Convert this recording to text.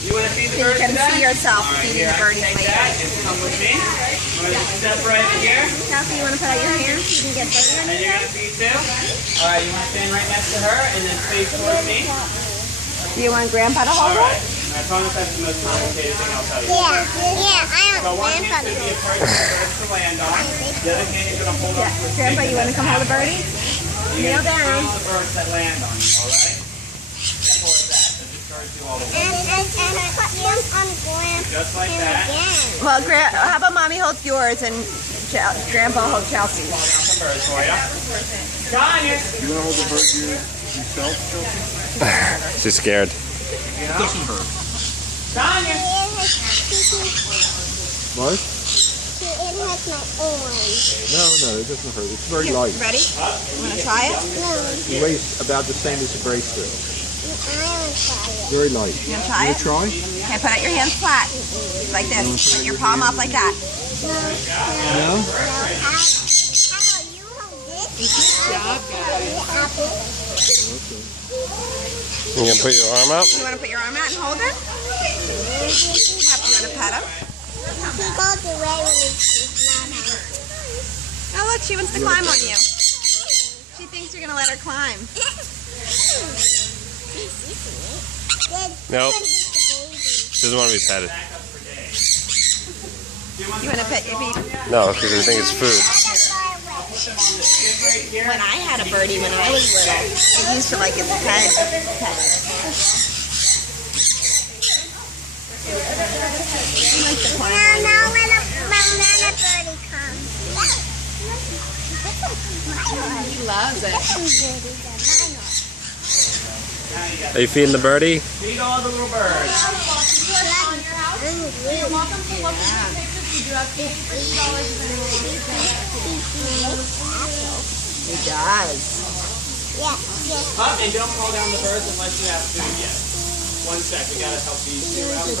You want to feed the So you birds can today? see yourself All right, feeding here, the birdie take later. that. You come with me. You want to step right in here. Chelsea, you want to put out your hand so you can get birdie on And your you're going to feed too. All right, you want to stand right next to her and then face towards me. Do you want Grandpa to All hold right. it? And I promise that's the most complicated thing I'll tell you. Yeah, So one hand's going to be a person to land on. The other hand you're going to hold on to a stick. Grandpa, you want to come hold a birdie? You're Kneel going to down. throw the birds that land on you, all right? Simple as that. So just birds do all the work. and put them on Grandpa Just like that. again. Well, how about Mommy holds yours and Grandpa holds Chelsea's? Pull down some birds for you. Tanya! You want to hold the bird yourself, Chelsea? She's scared. Tanya! What? It has my arm. No, it doesn't hurt. It's very light. Ready? You want to try it? No, It weighs about the same as a bracelet. I want to try it. Very light. You want to try You it? try? Okay, put out your hands flat. Like this. Put your palm up like that. No? How about you hold this? Good job, You gonna put your arm out? You want to put your arm out and hold it? You want to pet him? He goes away when he's not happy. Oh, look, she wants to climb on you. She thinks you're going to let her climb. Nope. She doesn't want to be petted. You want to pet your feet? No, because I think it's food. When I had a birdie when I was little, it used to like its head. She likes to climb on you. Now let a birdie come. He loves it. Are you feeding the birdie? Feed all the little birds. He does. Yeah. Up and don't call down the birds unless you have food yet. One sec, we gotta help these two out.